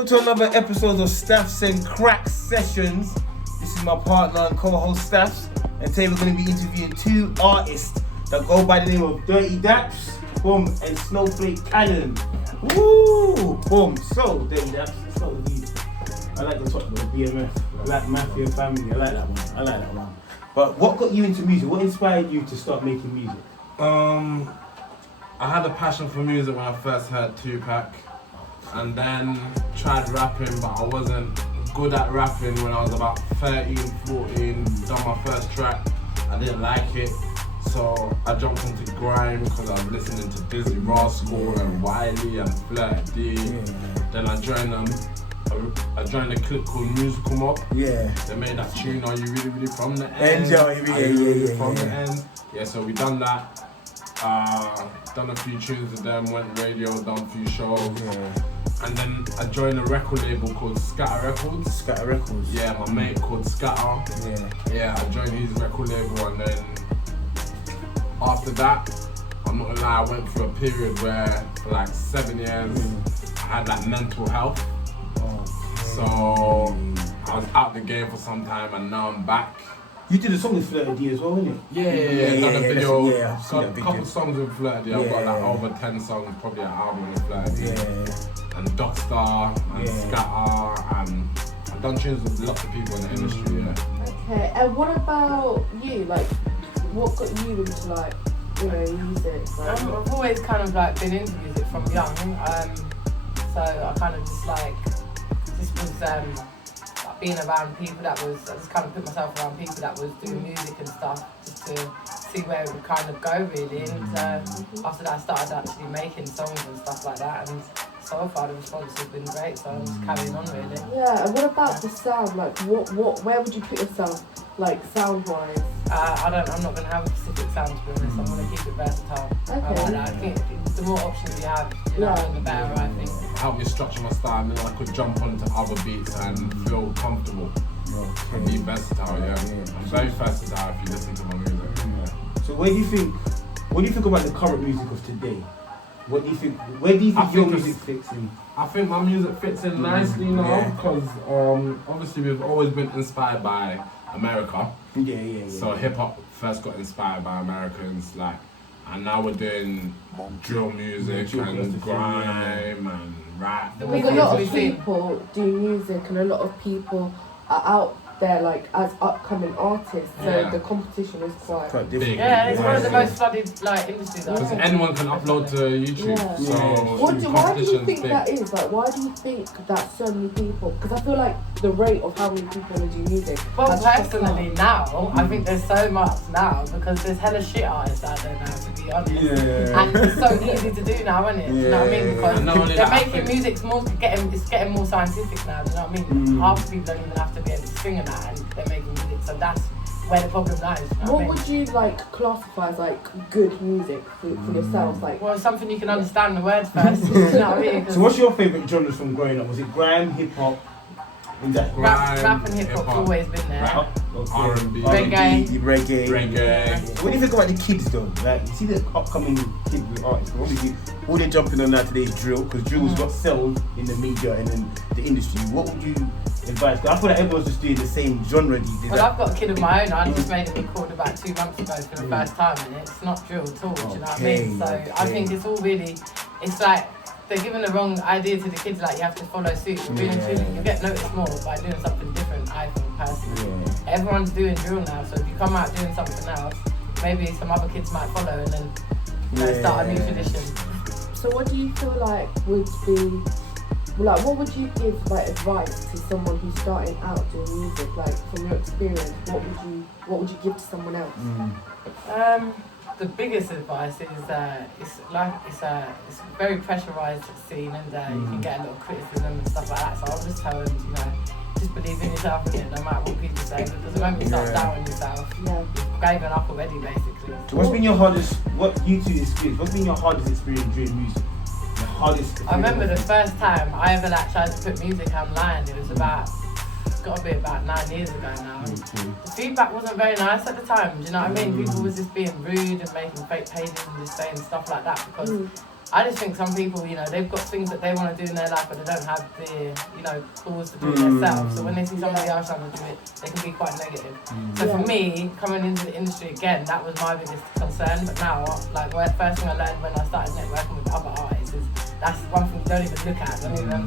welcome to another episode of Staffz and Crackz Sessions. This is my partner and co-host Staffz, and today we're going to be interviewing two artists that go by the name of Dirty Dapz, and Snowflake Cannon. Woo! So, Dirty Dapz, let's start with you. I like the top of the BMF. I like Mafia Family. I like that one. But what got you into music? What inspired you to start making music? I had a passion for music when I first heard Tupac, and then tried rapping, but I wasn't good at rapping when I was about 13, 14, done my first track. I didn't like it, so I jumped into grime because I was listening to Busy Rascal and Wiley and Flirt D. Then I joined a clique called Musical Mob. Yeah. They made that tune, Are You Really Really From the End? From the End. Yeah, so we done that. Done a few tunes with them, went radio, done a few shows. And then I joined a record label called Scatter Records. Yeah, my mate called Scatter. Yeah, I joined his record label, and then after that, I'm not gonna lie, I went through a period where for like 7 years I had like mental health. So I was out the game for some time, and now I'm back. You did a song with Flirt D as well, didn't you? Yeah, done a video. I've seen that video. Couple songs with Flirt D. I've got like over 10 songs, probably an album with Flirt D. And Dotstar and Scatter, and I've done tunes with lots of people in the industry. Okay, and what about you? Like, what got you into like, music? Like, I've always kind of like been into music from young. So I kind of just was being around people I just kind of put myself around people that was doing music and stuff, just to see where it would kind of go really. And after that I started actually making songs and stuff like that, and so far the response has been great, so I'm just carrying on really. Yeah, and what about the sound? Like where would you put yourself, like sound wise? I'm not going to have a specific sound, to be honest. I'm going to keep it versatile. Okay. I think the more options you have, the better, I think. Helped me structure my style, and then I could jump onto other beats and feel comfortable. And be versatile, I'm very versatile if you listen to my music. So what do you think about the current music of today? Where do you think your music fits in? I think my music fits in nicely now, because obviously we've always been inspired by America. So hip hop first got inspired by Americans, and now we're doing drill music and grime and rap. Because a lot of people do music, and a lot of people are out there like as upcoming artists, so the competition is quite different. Yeah, it's one of the most flooded industries. Because anyone can upload to YouTube. So why do you think that is? Like, why do you think that so many people? Because I feel like the rate of how many people want to do music. Well, personally now, I think there's so much now because there's hella shit artists out there now, to be honest. And it's so easy to do now, isn't it? You know what I mean? Because they're making music it's getting more scientific now. Do you know what I mean? Half the people don't even have to be able to sing and that, and they're making music. So that's where the problem lies. You know what would you classify as good music for yourselves? Well, something you can understand the words first. You know what I mean? So what's your favourite genres from growing up? Was it grime, hip hop? Rap and hip hop's always been there. R&B, reggae. What do you think about the kids though? Like, you see the upcoming kids artists, obviously all they're jumping on now today is drill, because drill's got settled in the media and in the industry. What would you advise? Because I feel like everyone's just doing the same genre these days. Well, I've got a kid of my own. I just made a record about 2 months ago for the first time, and it's not drill at all. Do you know what I mean? So I think it's all really, it's like they're giving the wrong idea to the kids, like you have to follow suit. You get noticed more by doing something different, I think, personally. Everyone's doing drill now, so if you come out doing something else, maybe some other kids might follow and then start a new tradition. So what do you feel like would be, what would you give advice to someone who's starting out doing music? Like, from your experience, what would you give to someone else? The biggest advice is it's a very pressurised scene, and you can get a lot of criticism and stuff like that. So I'll just tell them, just believe in yourself again, no matter what people say. Because the moment you start doubting yourself, you've given up already, basically. So what's been your hardest experience doing music? The hardest experience? I remember the first time I ever tried to put music online. It was it's got to be about 9 years ago now. The feedback wasn't very nice at the time, do you know what I mean? People was just being rude and making fake pages and just saying stuff like that, because I just think some people, you know, they've got things that they want to do in their life, but they don't have the, you know, tools to do it themselves. So when they see somebody else trying to do it, they can be quite negative. So for me, coming into the industry again, that was my biggest concern. But now, like, the first thing I learned when I started networking with other artists is that's one thing you don't even look at. Don't even,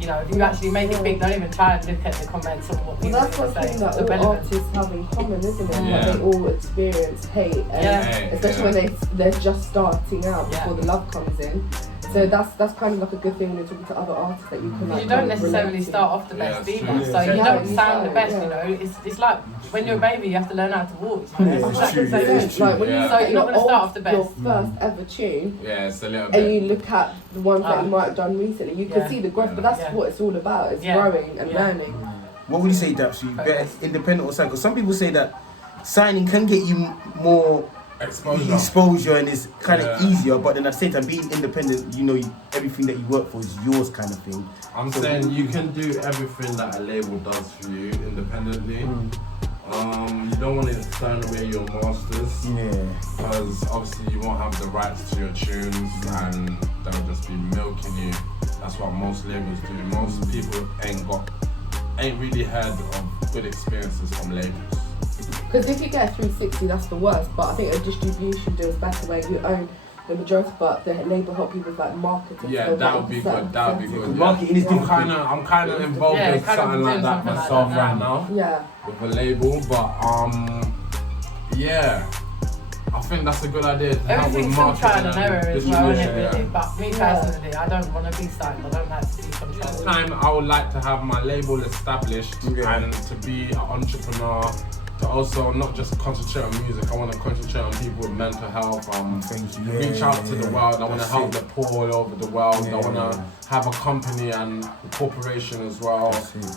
you know, if you actually make it big, don't even try and look at the comments of what people that's one say. thing that all artists have in common, isn't it? Yeah. That they all experience hate, and especially when they're just starting out before the love comes in. So that's kind of like a good thing when you're talking to other artists that you can like. You don't necessarily start off the best either, so you don't sound the best. You know, it's like when you're a baby, you have to learn how to walk. You know? Like when you so you're not going to start off the best. Your first ever tune, it's a little and bit. you look at the ones that you might have done recently, you can see the growth. But that's what it's all about. It's growing and learning. What would you say, Dapz? You better independent or sign? Because some people say that signing can get you more exposure and it's kind of easier, but then at the same time, being independent, you know, everything that you work for is yours, kind of thing. I'm saying you can do everything that a label does for you independently. You don't want to turn away your masters, because obviously you won't have the rights to your tunes and they'll just be milking you. That's what most labels do. Most people ain't really heard of good experiences from labels. Because if you get a 360, that's the worst. But I think a distribution deal is better where you own the majority, but the label help you with like marketing. Yeah, so that would be good. That would be good. Marketing is different. I'm kind of involved with something like that myself right now. Yeah. With a label, but I think that's a good idea. Everything's still trial and error as well, isn't it, really? But me personally, I don't want to be signed. I don't like to be controlled. This time, I would like to have my label established and to be an entrepreneur. To also not just concentrate on music, I want to concentrate on people with mental health. Reach out to the world. I want to help the poor all over the world. I want to have a company and a corporation as well.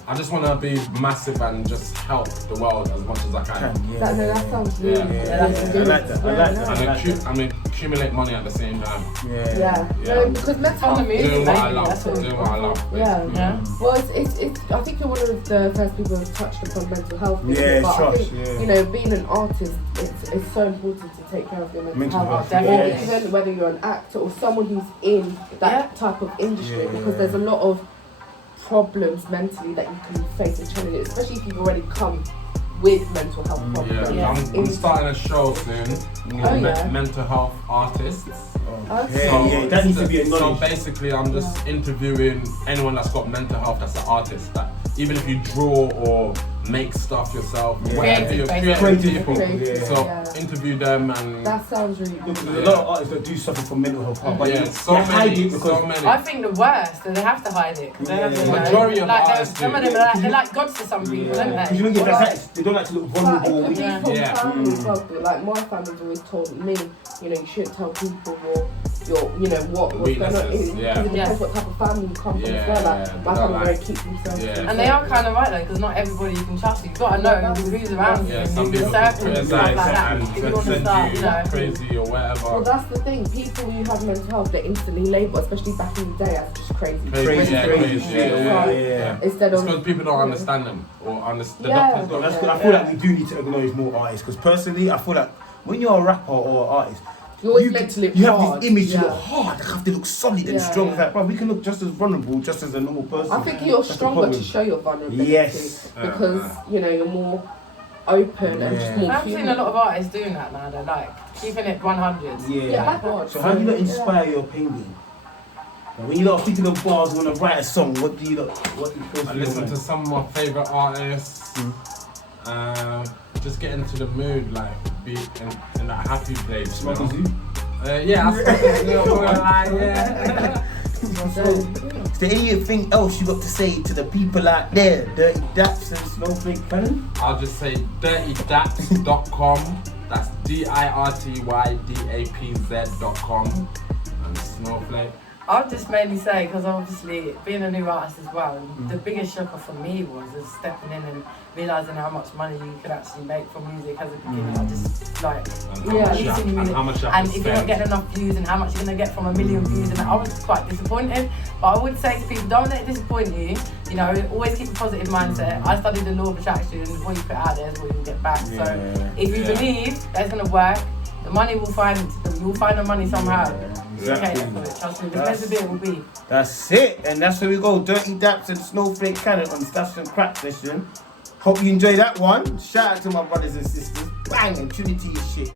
I just want to be massive and just help the world as much as I can. That sounds really good. I like that. And accumulate money at the same time. Because mental health doing what I love. Doing what I love. Well, it's. I think you're one of the first people who've touched upon mental health. You know, being an artist, it's so important to take care of your mental health. Or even whether you're an actor or someone who's in that type of industry, because there's a lot of problems mentally that you can face and challenge, especially if you've already come with mental health problems. I'm starting a show soon with mental health artists. That needs to be acknowledged. So basically, I'm just interviewing anyone that's got mental health that's an artist. That even if you draw or make stuff yourself, whatever you're creative people. Interview them and. That sounds really good. There's a lot of artists that do suffer from mental health, but so many. I think the worst, they have to hide it. Majority of artists some of them they're like gods to some people, don't they? They don't like to look vulnerable. It could be from family as well. Like my family's always told me, you know, you shouldn't tell people your, you know, what's going on. Because it depends what type of family you come from as well. Like my family very keep themselves. And they are kind of right though, because not everybody you can trust. You've got to know who's around you and who's your circle and stuff like that. If you want to start, you know, crazy or whatever. Well, that's the thing. People who have mental health, they instantly label, especially back in the day, as just crazy. Instead of because people don't understand them or understand. The doctors don't. That's good. I feel like we do need to acknowledge more artists, because personally, I feel like when you're a rapper or an artist, you always meant to look you hard. have this image, you look hard, I have to look solid and strong. Like, bro, we can look just as vulnerable, just as a normal person. I think you're stronger to show your vulnerability. Because, you know, you're more open and just more I've seen a lot of artists doing that now, they're like, keeping it 100. So how do you not inspire your painting? When you lot thinking of bars, want to write a song, what do you feel? I listen to some of my favourite artists. Just get into the mood, like be in that happy place. You know? Is there anything else you got to say to the people out there? Dirty Dapz and Snowflake fan? I'll just say dirtydapz.com. That's DIRTYDAPZ.com. And Snowflake. I'll just mainly say, because obviously being a new artist as well, the biggest shocker for me was stepping in and realising how much money you could actually make from music as a beginner. I just like releasing music, and if you're not getting enough views, and how much you're going to get from 1 million views, and I was quite disappointed. But I would say to people, don't let it disappoint you. You know, always keep a positive mindset. I studied the law of attraction, and what you put out there is what you'll get back. So if you believe that's going to work, the money will find. You'll find the money somehow. Exactly. cater for it. Trust me, the best bit will be. That's it, and that's where we go. Dirty Dapz and Snowflake Cannon on Staffz and Crackz session. Hope you enjoy that one. Shout out to my brothers and sisters. Bang, and Trinity is shit.